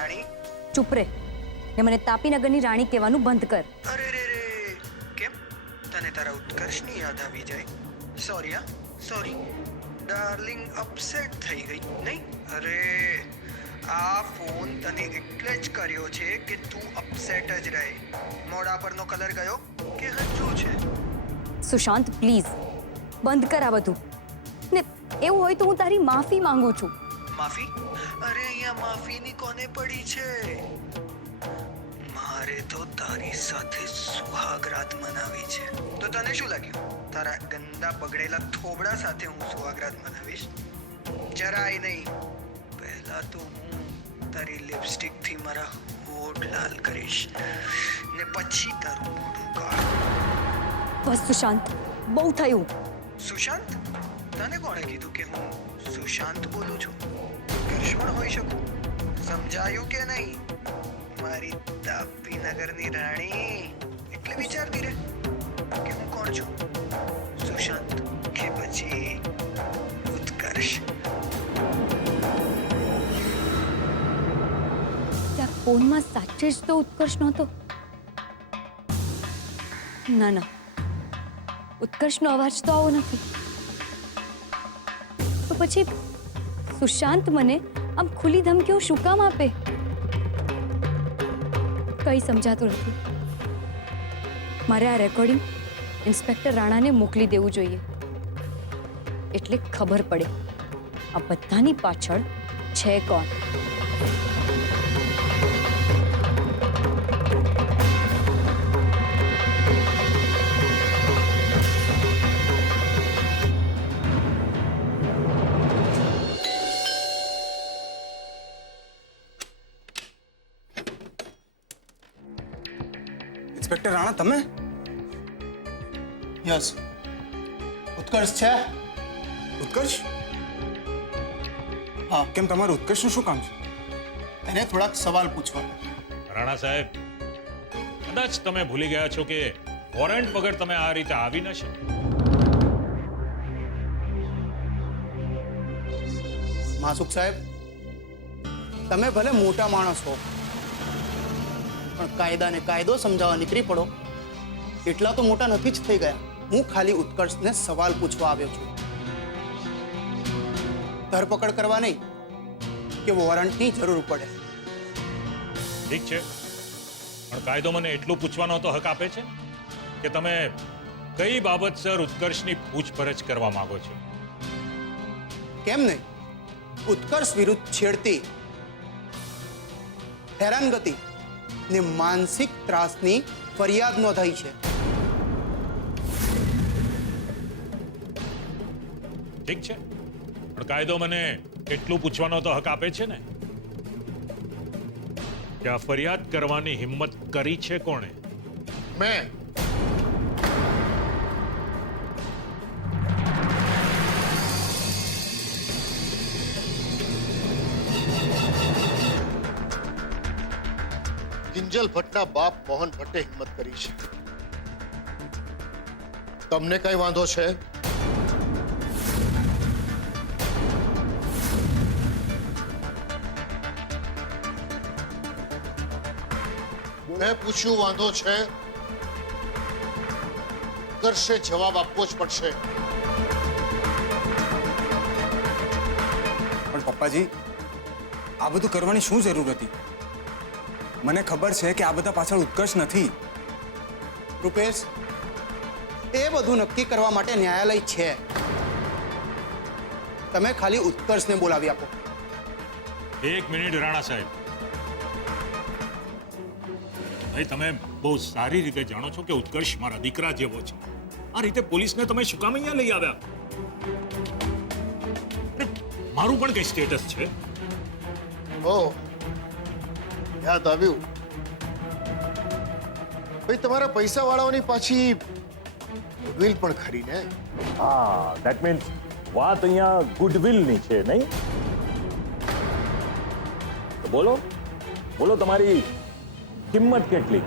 રાણી. ચૂપ રે ને મને તાપીનગરની રાણી કહેવાનું બંધ કર. અરે રે રે, કેમ તને તારા ઉત્કર્ષની યાદ આવી જાય? સોરી હા, સોરી ડાર્લિંગ, અપસેટ થઈ ગઈ નહીં? અરે આ ફોન તને એટલે જ કર્યો છે કે તું અપસેટ જ રહે. મોઢા પરનો કલર ગયો કે હજુ છે? સુશાંત પ્લીઝ બંધ કર આ બધું. ને એવું હોય તો હું તારી માફી માંગુ છું. માફી? અરે અહીંયા માફીની કોને પડી છે? મારે તો તારી સાથે સુહાગરાત મનાવી છે. તો તને શું લાગ્યું તારા ગંદા બગડેલા થોબડા સાથે હું સુહાગરાત મનાવીશ? જરાય નહીં. પહેલા તો હું તારી લિપસ્ટિક થી મારા હોઠ લાલ કરીશ ને પછી તારું મોઢું કાઢ. બસ સુશાંત, બહુ થયું. સુશાંત? તને કોણે કીધું કે હું સુશાંત બોલું છું? ઉત્કર્ષણ હોઈ શકું? સમજાયું કે નહીં? મારી તાપીનગરની રાણી. એટલે વિચારતી રહે કે હું કોણ છું, સુશાંત કે પછી ઉત્કર્ષ? ત્યાં ફોનમાં સાચે જ તો ઉત્કર્ષ નહોતો. ના ના, ઉત્કર્ષનો અવાજ તો આવો નથી. તો પછી સુશાંત મને આમ ખુલ્લી ધમકીઓ શું કામ આપે? કઈ સમજાતું નથી. મારે આ રેકોર્ડિંગ ઇન્સ્પેક્ટર રાણાને મોકલી દેવું જોઈએ, એટલે ખબર પડે આ બધાની પાછળ છે કોણ. ઇન્સ્પેક્ટર રાણા તમે? યસ, ઉત્કર્ષ છે? ઉત્કર્ષ? હા. કેમ તમારું ઉત્કર્ષનું શું કામ છે? એને થોડાક સવાલ પૂછવા. રાણા સાહેબ, કદાચ તમે ભૂલી ગયા છો કે વોરંટ વગર તમે આ રીતે આવી ન શકો. માસુક સાહેબ, તમે ભલે મોટા માણસ હો, પણ કાયદાને કાયદો સમજાવવા નીકળી પડો એટલા તો મોટા નથી જ થઈ ગયા. હું ખાલી ઉત્કર્ષને સવાલ પૂછવા આવ્યો છું, ધરપકડ કરવા નહીં કે વોરંટની જરૂર પડે. ઠીક છે, પણ કાયદો મને એટલું પૂછવાનો તો હક આપે છે કે તમે કઈ બાબતસર ઉત્કર્ષની પૂછપરછ કરવા માંગો છો? કેમ નહીં? ઉત્કર્ષ વિરુદ્ધ છેડતી, હેરાનગતિ ને માનસિક ત્રાસની ફરિયાદ નોંધાઈ છે. ઠીક છે, પણ કાયદો મને એટલું પૂછવાનો તો હક આપે છે ને કે આ ફરિયાદ કરવાની હિંમત કરી છે કોણે? મેં. કિંજલ ભટ્ટના બાપ મોહન ભટ્ટે હિંમત કરી છે. તમને કઈ વાંધો છે? મેં પૂછ્યું વાંધો છે? કરશે જવાબ આપવો જ પડશે. પણ પપ્પાજી, આ બધું કરવાની શું જરૂર હતી? મને ખબર છે કે આ બધા પાછળ ઉત્કર્ષ નથી. રૂપેશ, એ બધું નક્કી કરવા માટે ન્યાયાલય છે. તમે ખાલી ઉત્કર્ષને બોલાવી આપો. એક મિનિટ રાણા સાહેબ, ભાઈ તમે બહુ સારી રીતે જાણો છો કે ઉત્કર્ષ મારા દીકરા જેવો છે. આ રીતે પોલીસને તમે શું કામ અહીંયા લઈ આવ્યા? મારું પણ કઈ સ્ટેટસ છે? ઓહ, યાદ આવ્યું. ભાઈ તમારા પૈસા વાળાઓની પાછી ગુડવિલ પણ ખરી ને? હા, ધેટ મીન્સ વાત અહીંયા ગુડવિલની છે નહીં? તો બોલો બોલો, તમારી કિંમત કેટલી?